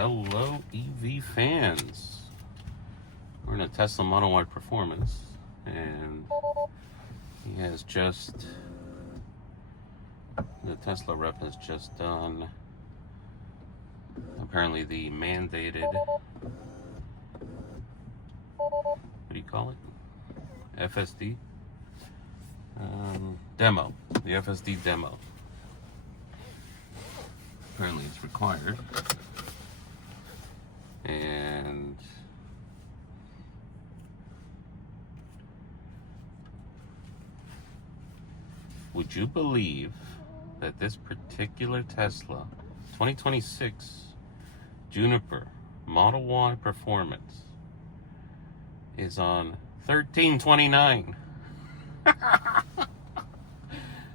Hello, EV fans. We're in a Tesla Model Y Performance, and the Tesla rep has just done, apparently, the mandated, what do you call it? FSD demo. The FSD demo. Apparently it's required. And would you believe that this particular Tesla 2026 Juniper Model Y Performance is on 1329?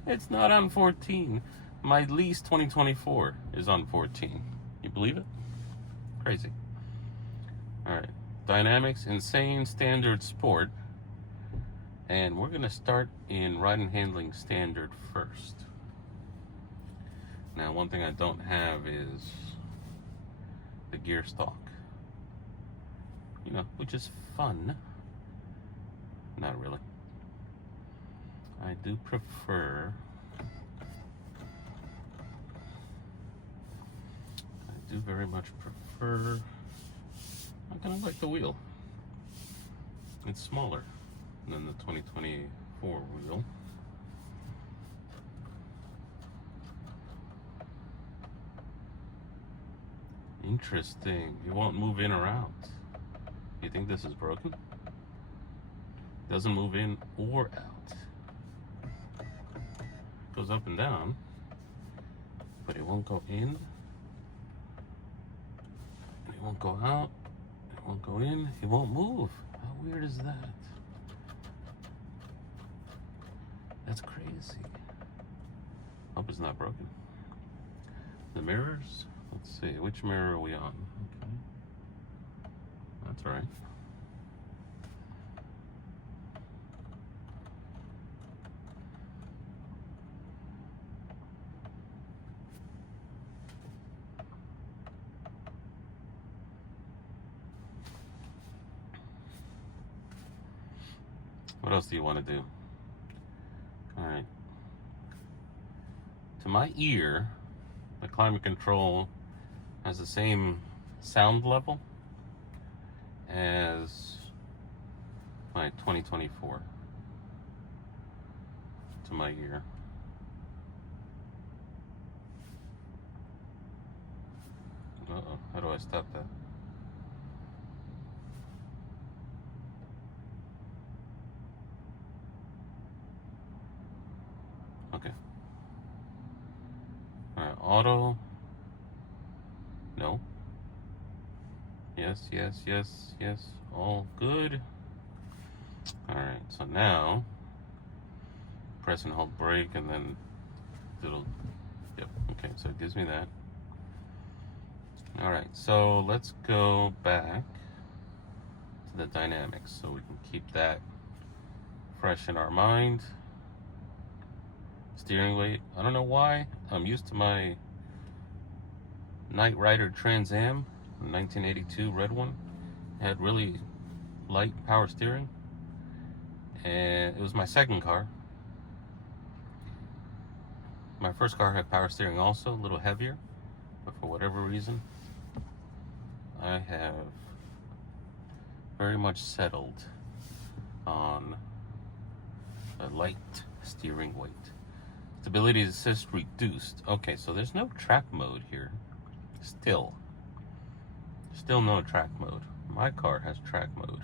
It's not on 14. My lease 2024 is on 14. You believe it? Crazy. Alright. Dynamics, Insane, Standard, Sport. And we're going to start in ride and handling standard first. Now, one thing I don't have is the gear stalk. Which is fun. Not really. I do prefer... I do very much prefer... I kind of like the wheel. It's smaller than the 2024 wheel. Interesting. You won't move in or out. You think this is broken? Doesn't move in or out. Goes up and down, but it won't go in. It won't go out. It won't go in. It won't move. How weird is that? That's crazy. Hope it's not broken. The mirrors. Let's see. Which mirror are we on? Okay. That's all right. What else do you want to do? All right. To my ear, the climate control has the same sound level as my 2024. To my ear. Uh-oh. How do I stop that? Okay. Alright, auto. No. Yes, yes, yes, yes. All good. Alright, so now press and hold brake and then yep, okay, so it gives me that. Alright, so let's go back to the dynamics so we can keep that fresh in our mind. Steering weight, I don't know why. I'm used to my Knight Rider Trans Am, 1982 red one. It had really light power steering, and it was my second car. My first car had power steering also, a little heavier, but for whatever reason, I have very much settled on a light steering weight. Stability assist reduced. Okay, so there's no track mode here. Still no track mode. My car has track mode.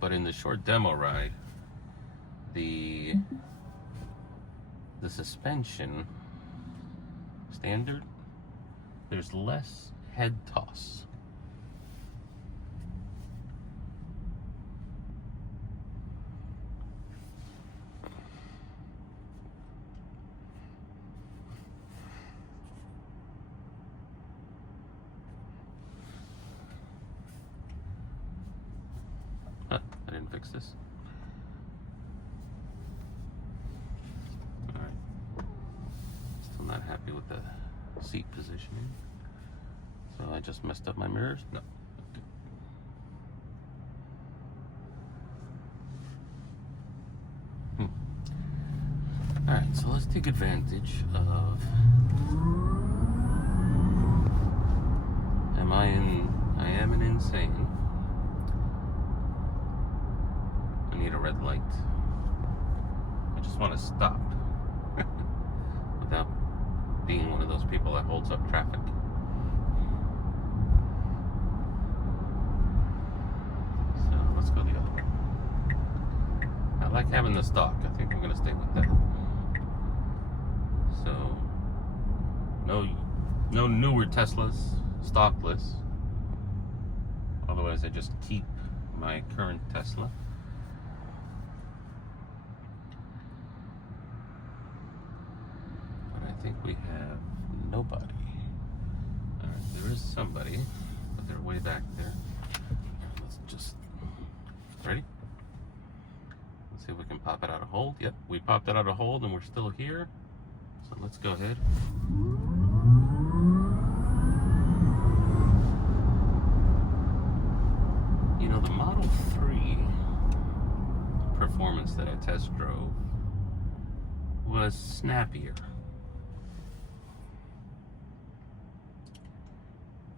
But in the short demo ride, the suspension standard, there's less head toss. I didn't fix this. Alright. Still not happy with the seat positioning. So I just messed up my mirrors? No. Alright, so let's take advantage of... I am an insane. I need a red light. I just want to stop without being one of those people that holds up traffic. So let's go the other way. I like having the stock. I think I'm going to stay with that. So no newer Teslas, stockless. Otherwise I just keep my current Tesla. But I think we have nobody. Alright, there is somebody, but they're way back there. Let's just... Ready? Let's see if we can pop it out of hold. Yep, we popped it out of hold and we're still here. So let's go ahead. You know, the Model 3 Performance that I test drove was snappier.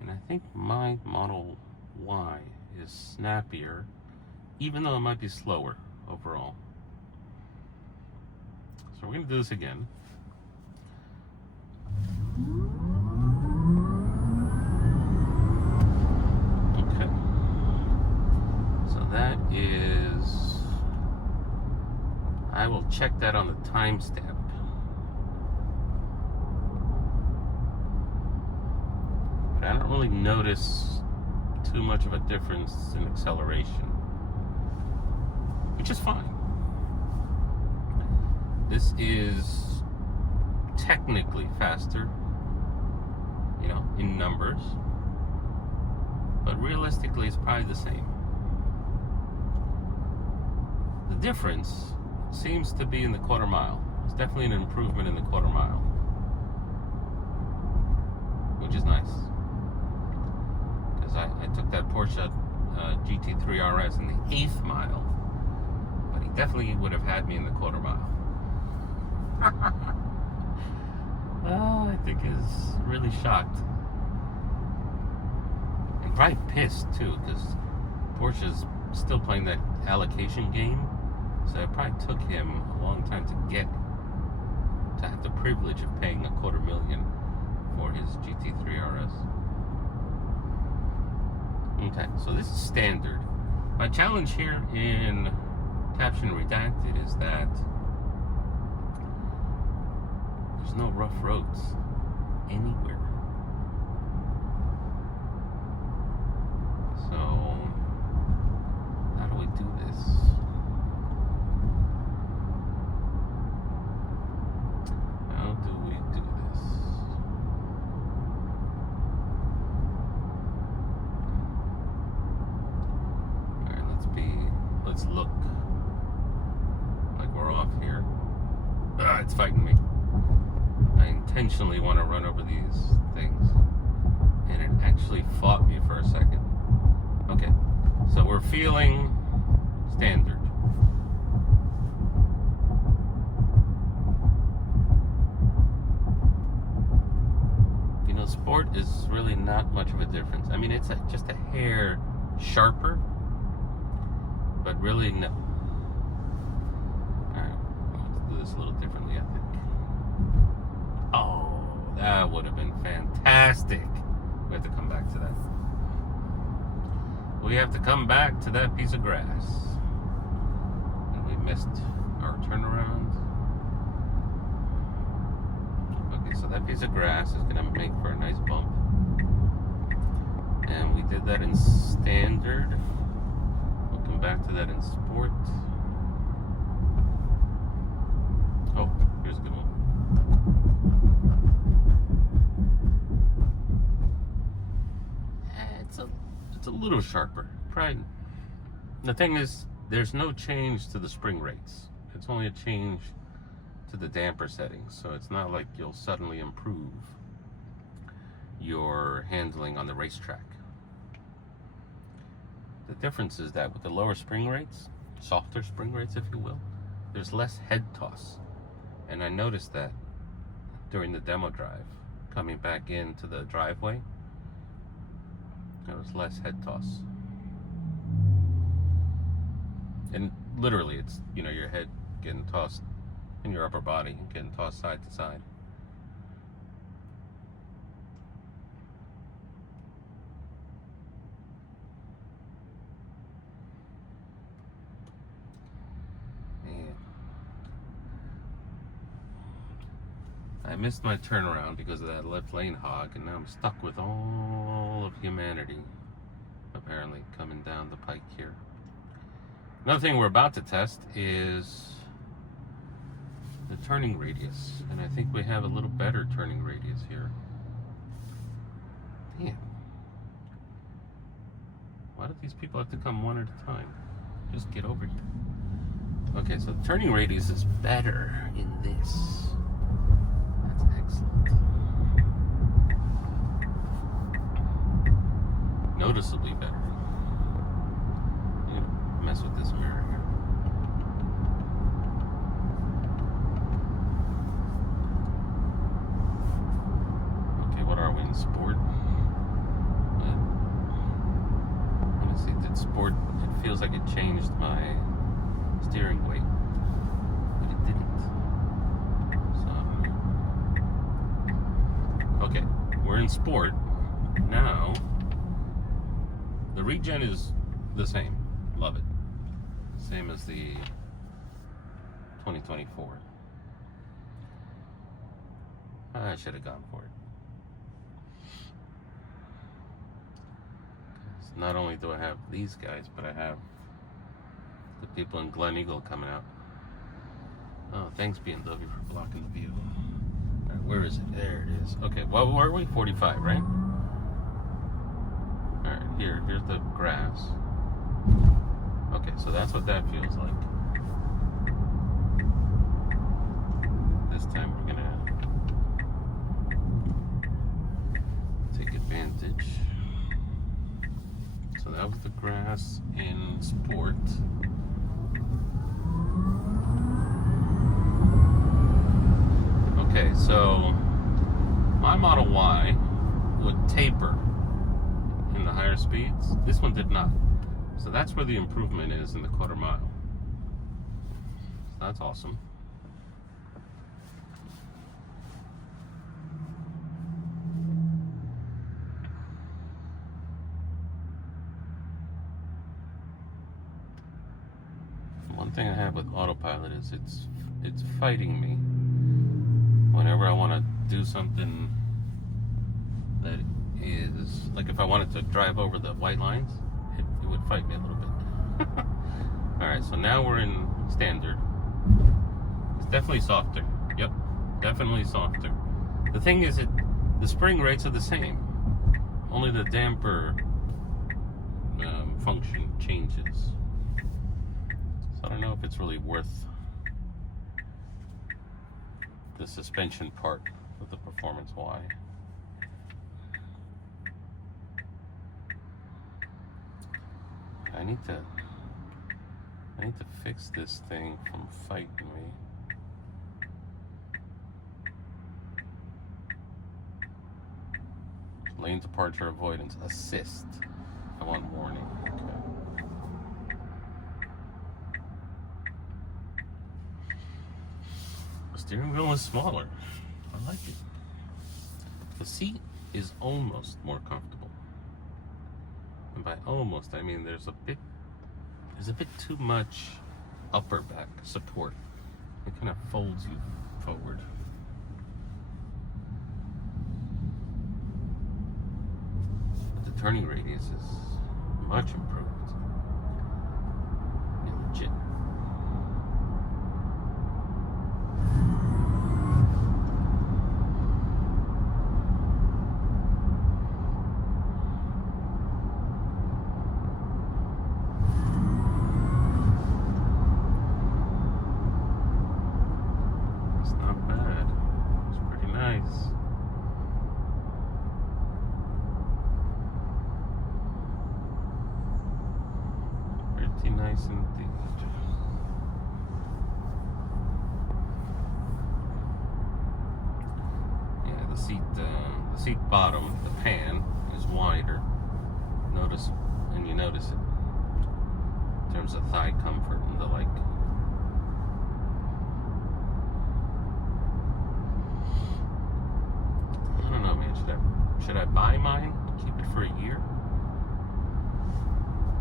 And I think my Model Y is snappier, even though it might be slower overall. So we're going to do this again. Okay. So that is... I will check that on the timestamp. But I don't really notice too much of a difference in acceleration, which is fine. This is technically faster, you know, in numbers, but realistically it's probably the same. The difference seems to be in the quarter mile. It's definitely an improvement in the quarter mile, which is nice, because I took that Porsche GT3 RS in the 8th mile, but he definitely would have had me in the quarter mile. Well, I think is really shocked and probably pissed too, because Porsche's still playing that allocation game. So it probably took him a long time to have the privilege of paying $250,000 for his GT3 RS. Okay, so this is standard. My challenge here in Caption Redacted is that there's no rough roads anywhere. So, how do we do this? How do we do this? Alright, let's look like we're off here. It's fighting me. I intentionally want to run over these things, and it actually fought me for a second. Okay, so we're feeling standard. You know, sport is really not much of a difference. I mean, it's just a hair sharper, but really no. Alright, let's do this a little differently, I think. Oh, that would have been fantastic. We have to come back to that. We have to come back to that piece of grass. And we missed our turnaround. Okay, so that piece of grass is going to make for a nice bump. And we did that in standard. We'll come back to that in sport. Oh, here's a good one. It's a little sharper. Probably. The thing is, there's no change to the spring rates. It's only a change to the damper settings. So it's not like you'll suddenly improve your handling on the racetrack. The difference is that with the lower spring rates, softer spring rates if you will, there's less head toss. And I noticed that during the demo drive, coming back into the driveway, there was less head toss. And literally it's, you know, your head getting tossed in your upper body, getting tossed side to side. I missed my turnaround because of that left lane hog, and now I'm stuck with all of humanity apparently coming down the pike here. Another thing we're about to test is the turning radius, and I think we have a little better turning radius here. Damn. Why do these people have to come one at a time? Just get over here. Okay, so the turning radius is better in this. Excellent. Noticeably better. I'm gonna mess with this mirror here. Okay, what are we in sport? Let me see, did sport, it feels like it changed my steering weight, but it didn't. Okay, we're in sport. Now, the regen is the same. Love it. Same as the 2024. I should have gone for it. Not only do I have these guys, but I have the people in Glen Eagle coming out. Oh, thanks BMW for blocking the view. Where is it? There it is. Okay, well, where are we? 45, right? Alright, here's the grass. Okay, so that's what that feels like. This time we're gonna take advantage. So that was the grass in sport. Okay, so my Model Y would taper in the higher speeds. This one did not. So that's where the improvement is in the quarter mile. So that's awesome. One thing I have with autopilot is it's fighting me. Whenever I want to do something that is, like if I wanted to drive over the white lines, it would fight me a little bit. Alright, so now we're in standard. It's definitely softer. Yep, definitely softer. The thing is, the spring rates are the same. Only the damper function changes. So I don't know if it's really worth the suspension part of the Performance Y. I need to fix this thing from fighting me. Lane departure avoidance assist. I want warning. Okay. The steering wheel is smaller. I like it. The seat is almost more comfortable. And by almost, I mean there's a bit too much upper back support. It kind of folds you forward. But the turning radius is much improved. Yeah, legit. nice indeed. Yeah, the seat bottom, the pan is wider. Notice, and you notice it in terms of thigh comfort and the like. I don't know, man. Should I buy mine? Keep it for a year?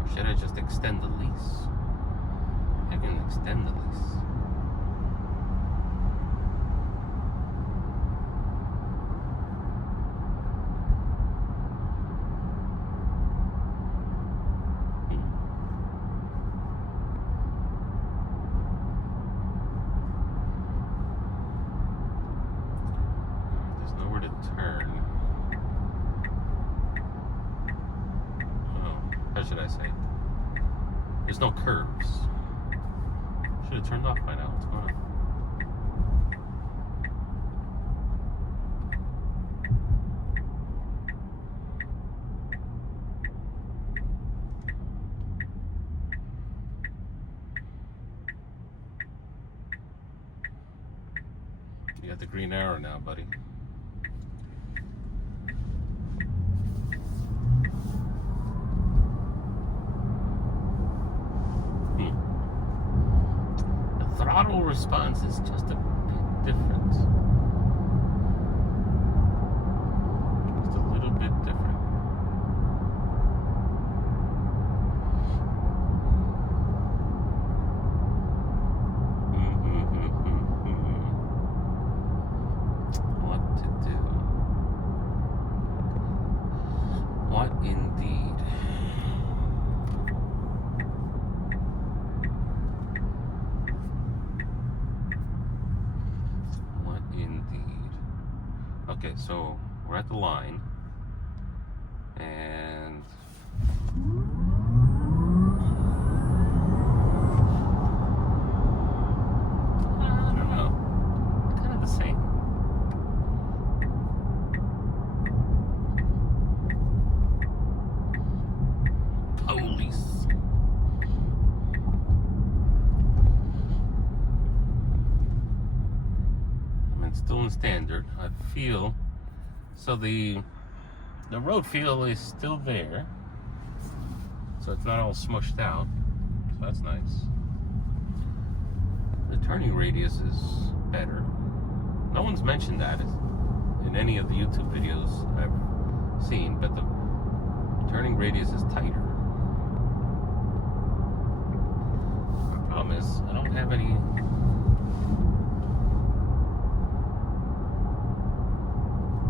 Or should I just extend the lease? I can extend the lease. There's nowhere to turn. How should I say? There's no curves. Should have turned off by now. What's going on? You got the green arrow now, buddy. Throttle response is just a bit different. Just a little bit different. What to do? What indeed? Okay, so we're at the line, and I don't know, kind of the same. Police. Still in standard. I feel so the road feel is still there, so it's not all smushed out, so that's nice. The turning radius is better. No one's mentioned that in any of the YouTube videos I've seen, but the turning radius is tighter. My problem is I don't have any.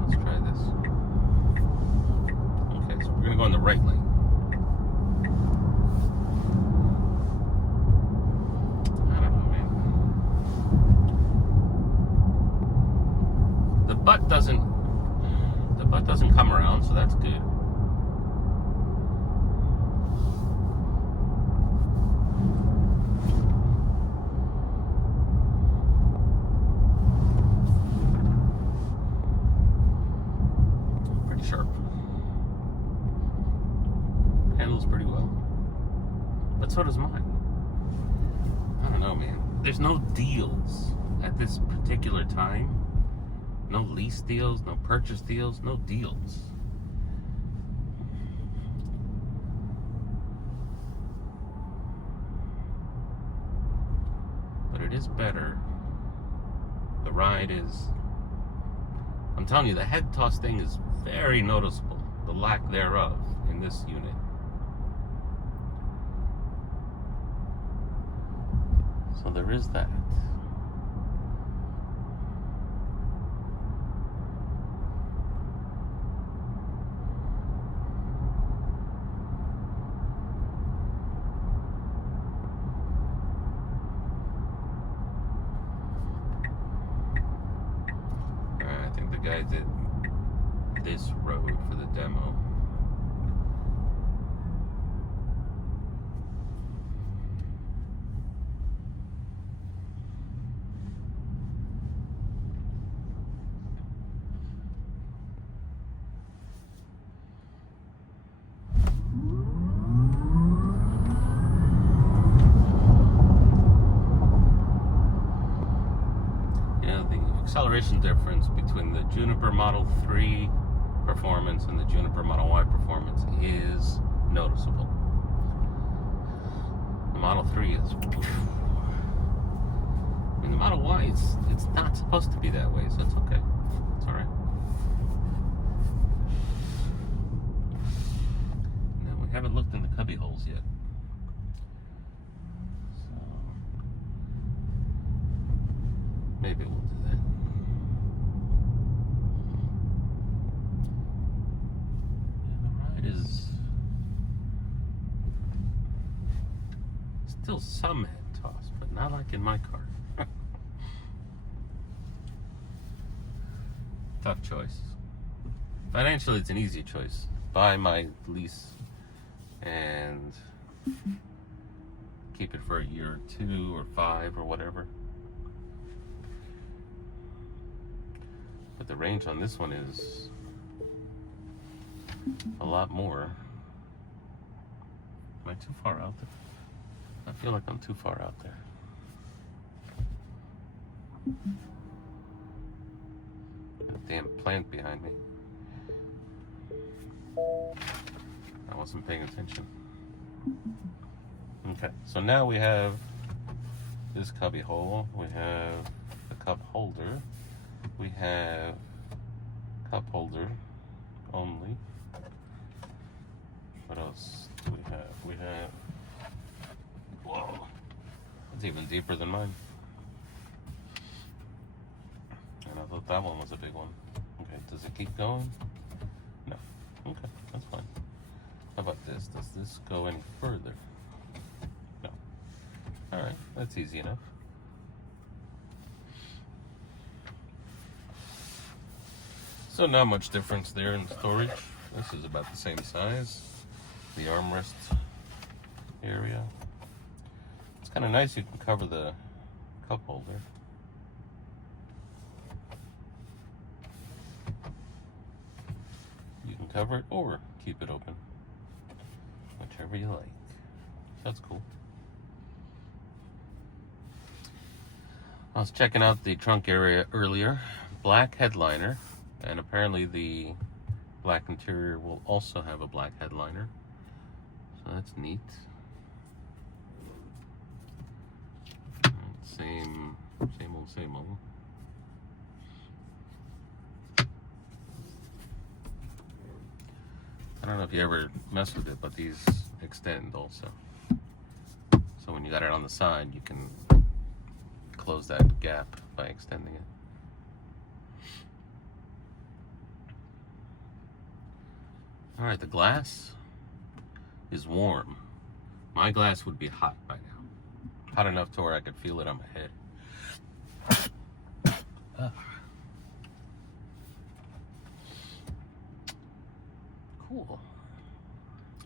Let's try this. Okay, so we're gonna go in the right lane. I don't know, man. The butt doesn't come around, so that's good. Sharp. Handles pretty well. But so does mine. I don't know, man. There's no deals at this particular time. No lease deals, no purchase deals, no deals. But it is better. The ride is... I'm telling you, the head toss thing is very noticeable. The lack thereof in this unit. So there is that. I think the guy did this road for the demo. configuration difference between the Juniper Model 3 performance and the Juniper Model Y performance is noticeable. The Model 3 is... I mean, the Model Y, it's not supposed to be that way, so it's okay. It's alright. Now, we haven't looked in the cubby holes yet. So, maybe we'll do that. Yeah, the ride is still some head toss, but not like in my car. Tough choice. Financially, it's an easy choice. Buy my lease and keep it for a year or 2 or 5 or whatever. But the range on this one is a lot more. Am I too far out there? I feel like I'm too far out there. Damn plant behind me. I wasn't paying attention. Okay, so now we have this cubby hole. We have the cup holder. We have cup holder only. What else do we have? We have... Whoa! It's even deeper than mine. And I thought that one was a big one. Okay, does it keep going? No. Okay, that's fine. How about this? Does this go any further? No. Alright, that's easy enough. So not much difference there in storage. This is about the same size. The armrest area. It's kind of nice you can cover the cup holder. You can cover it or keep it open. Whichever you like. That's cool. I was checking out the trunk area earlier. Black headliner. And apparently the black interior will also have a black headliner. So that's neat. Same old. I don't know if you ever mess with it, but these extend also. So when you got it on the side, you can close that gap by extending it. All right, the glass is warm. My glass would be hot by now. Hot enough to where I could feel it on my head. Cool.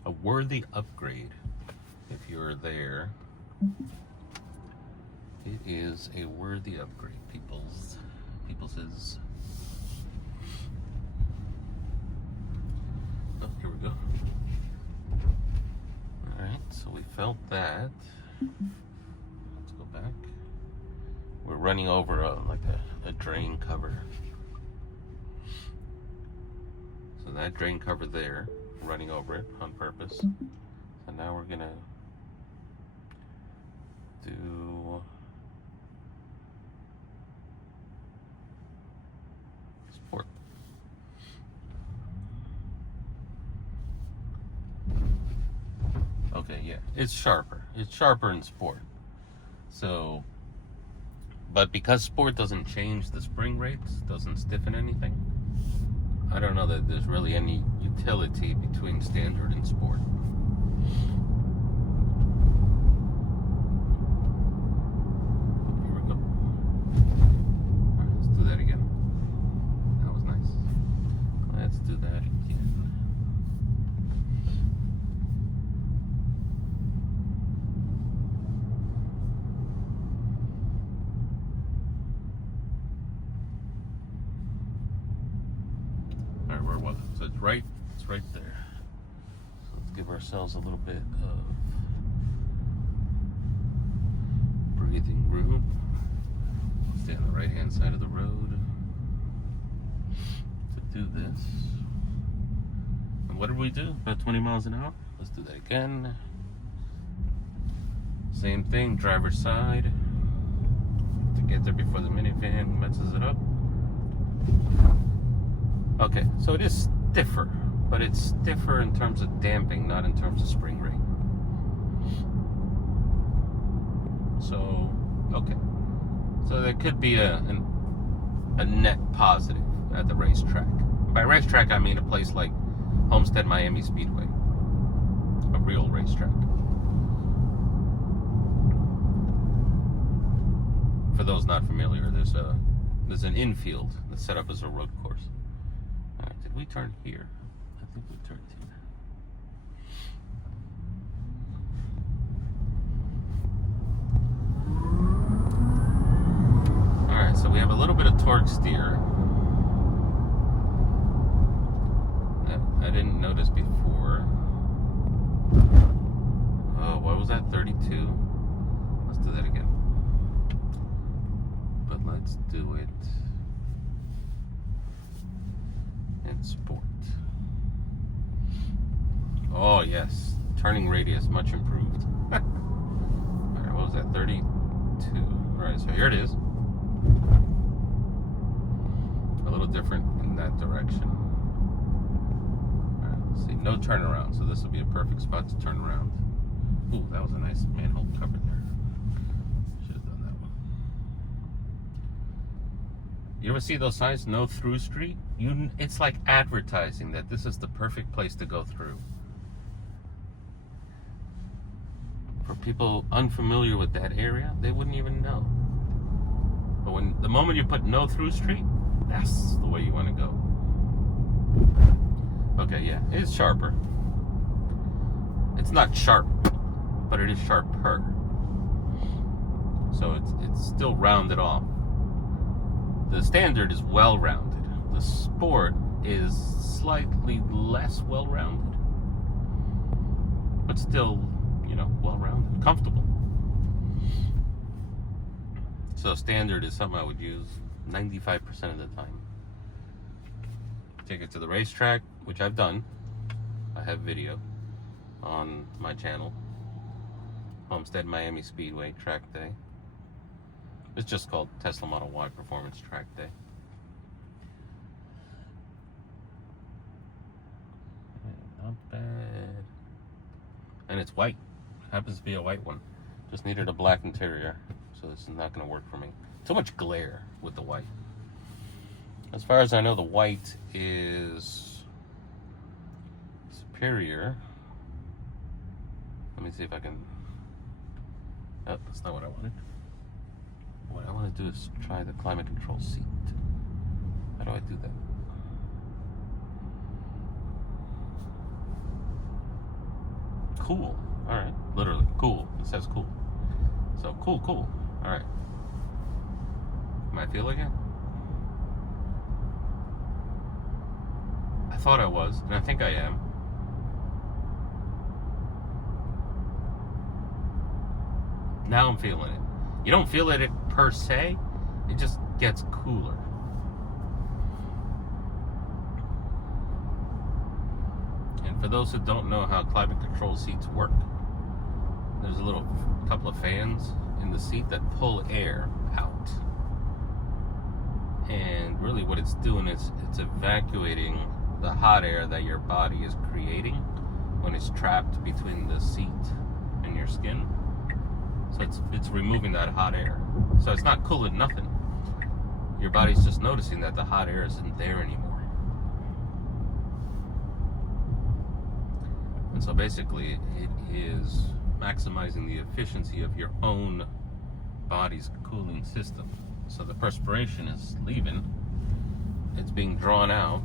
A worthy upgrade if you're there. It is a worthy upgrade, peoples. Peopleses. Oh, here we go. Alright, so we felt that. Let's go back. We're running over a drain cover. So that drain cover there, running over it on purpose. So now we're gonna do sport. Okay, yeah, it's sharper. It's sharper in sport. So, but because sport doesn't change the spring rates, doesn't stiffen anything, I don't know that there's really any utility between standard and sport. Here we go. All right, let's do that again. That was nice. Let's do that again. So it's right there. So let's give ourselves a little bit of breathing room. Stay on the right hand side of the road. do this. And what did we do? About 20 miles an hour. Let's do that again. Same thing, driver's side. To get there before the minivan messes it up. Okay, so it is stiffer, but it's stiffer in terms of damping, not in terms of spring rate. So, okay. So there could be a net positive at the racetrack. By racetrack, I mean a place like Homestead Miami Speedway, a real racetrack. For those not familiar, there's an infield that's set up as a road course. All right, did we turn here? I think we turned here. Alright, so we have a little bit of torque steer that I didn't notice before. Oh, what was that? 32? Let's do that again. But let's do it in sport. Oh, yes. Turning radius, much improved. Alright, what was that? 32. Alright, so here it is. A little different in that direction. Alright, let's see. No turnaround, so this will be a perfect spot to turn around. Ooh, that was a nice manhole cover there. Should have done that one. You ever see those signs, no through street? It's like advertising that this is the perfect place to go through. For people unfamiliar with that area, they wouldn't even know. But the moment you put no through street, that's the way you want to go. Okay, yeah, it's sharper. It's not sharp, but it is sharper. So it's still rounded off. The standard is well rounded. The sport is slightly less well rounded, but still, well rounded, comfortable. So standard is something I would use 95% of the time. Take it to the racetrack, which I've done. I have video on my channel. Homestead Miami Speedway Track Day. It's just called Tesla Model Y Performance Track Day. Not bad. And it's white. Happens to be a white one. Just needed a black interior. So this is not going to work for me. Too much glare with the white. As far as I know, the white is superior. Let me see if I can... Oh, that's not what I wanted. What I want to do is try the climate control seat. How do I do that? Cool. Alright. Literally. Cool. It says cool. So, cool. Alright. Am I feeling it? I thought I was, and I think I am. Now I'm feeling it. You don't feel it per se, it just gets cooler. And for those who don't know how climate control seats work, there's a couple of fans in the seat that pull air out. And really what it's doing is it's evacuating the hot air that your body is creating when it's trapped between the seat and your skin. So it's removing that hot air. So it's not cooling nothing. Your body's just noticing that the hot air isn't there anymore. And so basically it is maximizing the efficiency of your own body's cooling system. So the perspiration is leaving, it's being drawn out,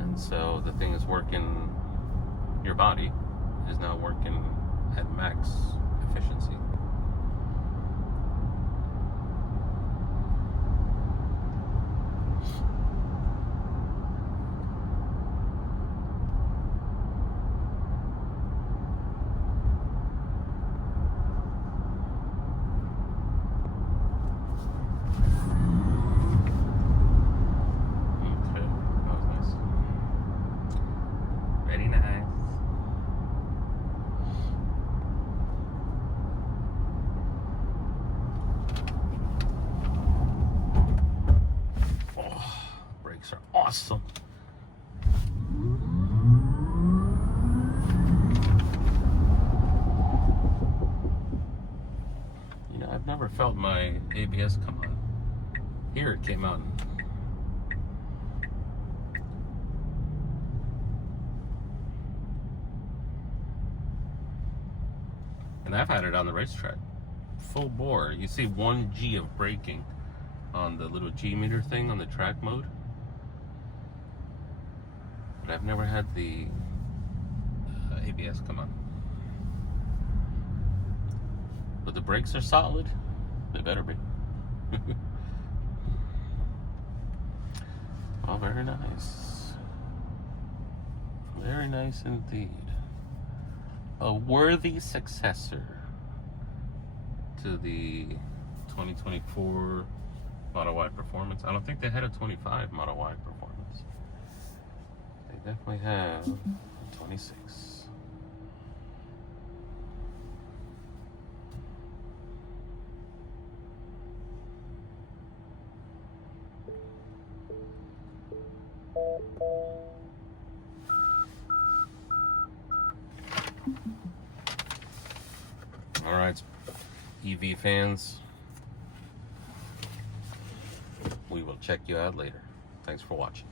and so the thing is working, your body is now working at max efficiency. Okay. awesome. You know, I've never felt my ABS come on. Here it came on. And I've had it on the racetrack. Full bore. You see 1 G of braking on the little G meter thing on the track mode. But I've never had the ABS come on. But the brakes are solid. They better be. Oh, very nice. Very nice indeed. A worthy successor to the 2024 Model Y Performance. I don't think they had a 25 Model Y Performance. They definitely have a 26. All right, EV fans, we will check you out later. Thanks for watching.